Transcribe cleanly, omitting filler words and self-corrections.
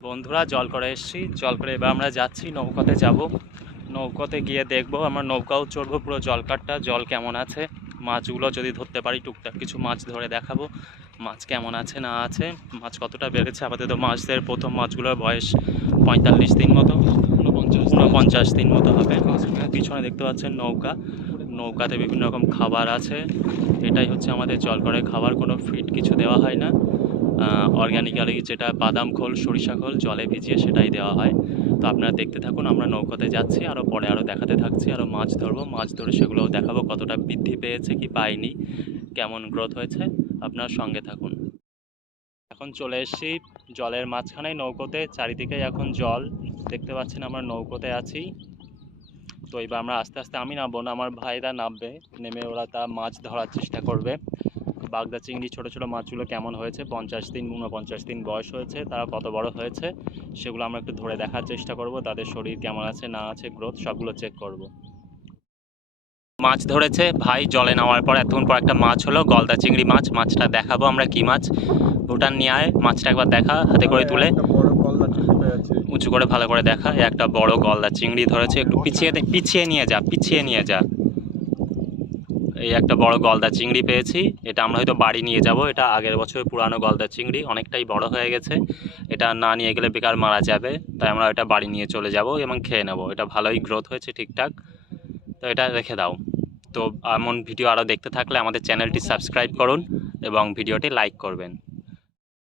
বন্ধুরা জল করে এসেছি, জল করে এবার আমরা যাচ্ছি নৌকাতে যাব। নৌকাতে গিয়ে দেখবো, আমরা নৌকাও চড়বো, পুরো জলকাটটা জল কেমন আছে, মাছগুলো যদি ধরতে পারি টুকটাক কিছু মাছ ধরে দেখাবো মাছ কেমন আছে না আছে, মাছ কতটা বেড়েছে। আপাতত মাছদের প্রথম মাছগুলোর বয়স 45 দিন মতো, 49 দিন মতো হবে। পিছনে দেখতে পাচ্ছেন নৌকা, নৌকাতে বিভিন্ন রকম খাবার আছে। এটাই হচ্ছে আমাদের জল করে খাবার, কোনো ফিড কিছু দেওয়া হয় না, অর্গ্যানিক্যালি যেটা বাদাম খোল সরিষা খোল জলে ভিজিয়ে সেটাই দেওয়া হয়। তো আপনারা দেখতে থাকুন, আমরা নৌকাতে যাচ্ছি, আরও পরে আরও দেখাতে থাকছি, আরও মাছ ধরবো, মাছ ধরে সেগুলোও দেখাবো কতটা বৃদ্ধি পেয়েছে কি পাইনি, কেমন গ্রোথ হয়েছে। আপনার সঙ্গে থাকুন। এখন চলে এসেছি জলের মাঝখানে নৌকোতে, চারিদিকে এখন জল দেখতে পাচ্ছেন, আমরা নৌকোতে আছি। তো এবার আমরা আস্তে আস্তে, আমি নামবো না, আমার ভাইরা নামবে, নেমে ওরা তা মাছ ধরার চেষ্টা করবে। বাগদা চিংড়ি ছোটো ছোটো মাছগুলো কেমন হয়েছে, 50 দিন 49 দিন বয়স হয়েছে, তারা কত বড় হয়েছে সেগুলো আমরা একটু ধরে দেখার চেষ্টা করব, তাদের শরীর কেমন আছে না আছে, গ্রোথ সবগুলো চেক করব। মাছ ধরেছে ভাই জলে নামার পর, এতক্ষণ পর একটা মাছ হলো গলদা চিংড়ি মাছ। মাছটা দেখাবো আমরা কি মাছ। ভুটান নিয়ে আয় মাছটা, একবার দেখা হাতে করে তুলে উঁচু করে ভালো করে দেখা। একটা বড় গলদা চিংড়ি ধরেছে, একটু পিছিয়ে নিয়ে যা। এই একটা বড় গলদা চিংড়ি পেয়েছি, এটা আমরা হয়তো বাড়ি নিয়ে যাব। এটা আগের বছর পুরানো গলদা চিংড়ি, অনেকটাই বড় হয়ে গেছে, এটা না নিয়ে গেলে বেকার মারা যাবে, তাই আমরা এটা বাড়ি নিয়ে চলে যাব এবং খেয়ে নেব। এটা ভালোই গ্রোথ হয়েছে ঠিকঠাক, তো এটা রেখে দাও। তো এমন ভিডিও আরও দেখতে থাকলে আমাদের চ্যানেলটি সাবস্ক্রাইব করুন এবং ভিডিওটি লাইক করবেন।